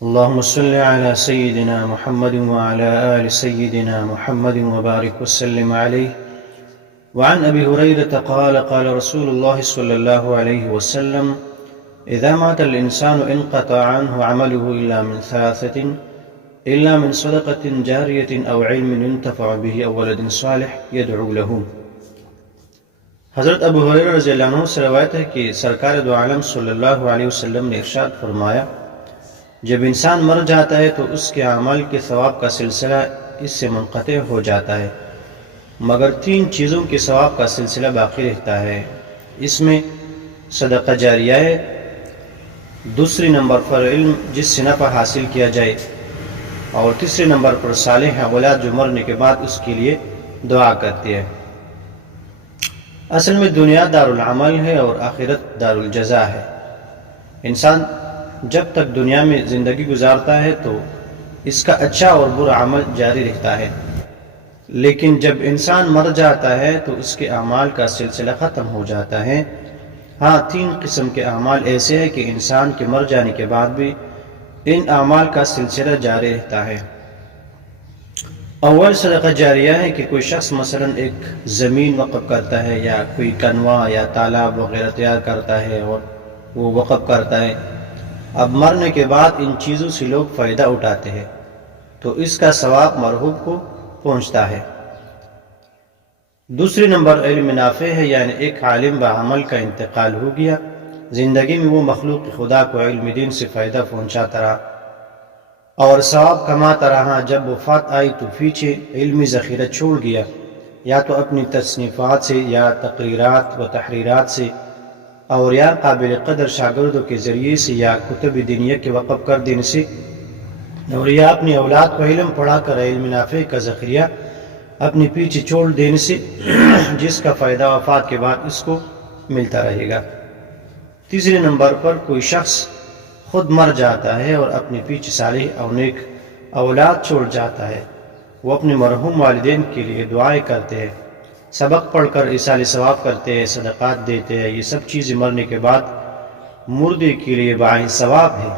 اللهم صل على سيدنا محمد وعلى آل سيدنا محمد وبارك وسلم عليه. وعن أبي هريرة قال قال رسول الله صلى الله عليه وسلم: إذا مات الإنسان انقطع عنه عمله إلا من ثلاثة: إلا من صدقة جارية أو علم ينتفع به أو ولد صالح يدعو له. حضرت ابو ہریرہ رضی اللہ عنہ سے روایت ہے کہ سرکار دو عالم صلی اللہ علیہ وسلم نے ارشاد فرمایا: جب انسان مر جاتا ہے تو اس کے اعمال کے ثواب کا سلسلہ اس سے منقطع ہو جاتا ہے، مگر 3 چیزوں کے ثواب کا سلسلہ باقی رہتا ہے۔ اس میں صدقہ جاریہ ہے، دوسری نمبر پر علم جس سے نفع حاصل کیا جائے، اور تیسرے نمبر پر صالح اولاد جو مرنے کے بعد اس کے لیے دعا کرتی ہے۔ اصل میں دنیا دار العمل ہے اور آخرت دار الجزا ہے۔ انسان جب تک دنیا میں زندگی گزارتا ہے تو اس کا اچھا اور برا عمل جاری رہتا ہے، لیکن جب انسان مر جاتا ہے تو اس کے اعمال کا سلسلہ ختم ہو جاتا ہے۔ ہاں، 3 قسم کے اعمال ایسے ہیں کہ انسان کے مر جانے کے بعد بھی ان اعمال کا سلسلہ جاری رہتا ہے۔ اول صدقہ جاریہ ہے کہ کوئی شخص مثلا ایک زمین وقف کرتا ہے یا کوئی کنواں یا تالاب وغیرہ تیار کرتا ہے اور وہ وقف کرتا ہے۔ اب مرنے کے بعد ان چیزوں سے لوگ فائدہ اٹھاتے ہیں تو اس کا ثواب مرحوم کو پہنچتا ہے۔ دوسری نمبر علم نافع ہے، یعنی ایک عالم بعمل کا انتقال ہو گیا، زندگی میں وہ مخلوق خدا کو علم دین سے فائدہ پہنچاتا رہا اور ثواب کماتا رہا۔ جب وفات آئی تو پیچھے علمی ذخیرہ چھوڑ گیا، یا تو اپنی تصنیفات سے یا تقریرات و تحریرات سے، اور یا قابل قدر شاگردوں کے ذریعے سے یا کتب دینیہ کے وقف کر دینے سے، اور یا اپنی اولاد کو علم پڑھا کر علم نافع کا ذخیرہ اپنے پیچھے چھوڑ دینے سے، جس کا فائدہ وفات کے بعد اس کو ملتا رہے گا۔ تیسرے نمبر پر کوئی شخص خود مر جاتا ہے اور اپنے پیچھے صالح اور نیک اولاد چھوڑ جاتا ہے، وہ اپنے مرحوم والدین کے لیے دعائیں کرتے ہیں، سبق پڑھ کر ایصال ثواب کرتے ہیں، صدقات دیتے ہیں۔ یہ سب چیزیں مرنے کے بعد مردے کے لیے باعث ثواب ہے۔